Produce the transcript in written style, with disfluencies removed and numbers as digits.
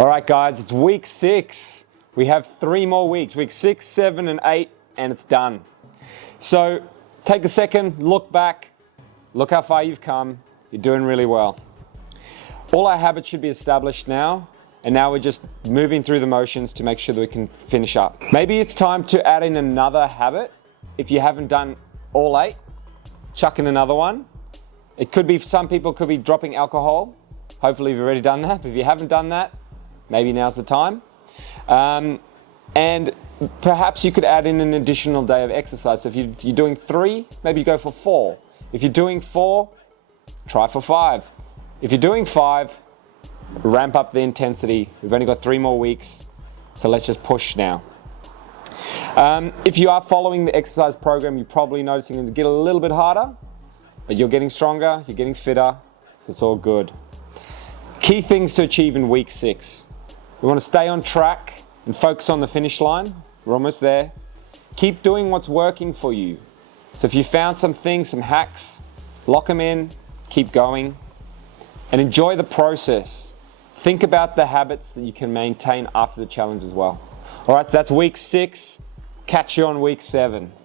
All right, guys, it's week 6. We have 3 more weeks, week 6, 7, and 8, and it's done. So take a second, look back, look how far you've come. You're doing really well. All our habits should be established now, and now we're just moving through the motions to make sure that we can finish up. Maybe it's time to add in another habit. If you haven't done all 8, chuck in another one. It could be, some people could be dropping alcohol. Hopefully you've already done that, but if you haven't done that, maybe now's the time. And perhaps you could add in an additional day of exercise. So if you're doing 3, maybe you go for 4. If you're doing 4, try for 5. If you're doing 5, ramp up the intensity. We've only got 3 more weeks, so let's just push now. If you are following the exercise program, you're probably noticing it get a little bit harder, but you're getting stronger, you're getting fitter, so it's all good. Key things to achieve in week 6. We want to stay on track and focus on the finish line. We're almost there. Keep doing what's working for you. So if you found some things, some hacks, lock them in, keep going, and enjoy the process. Think about the habits that you can maintain after the challenge as well. All right, so that's week 6. Catch you on week 7.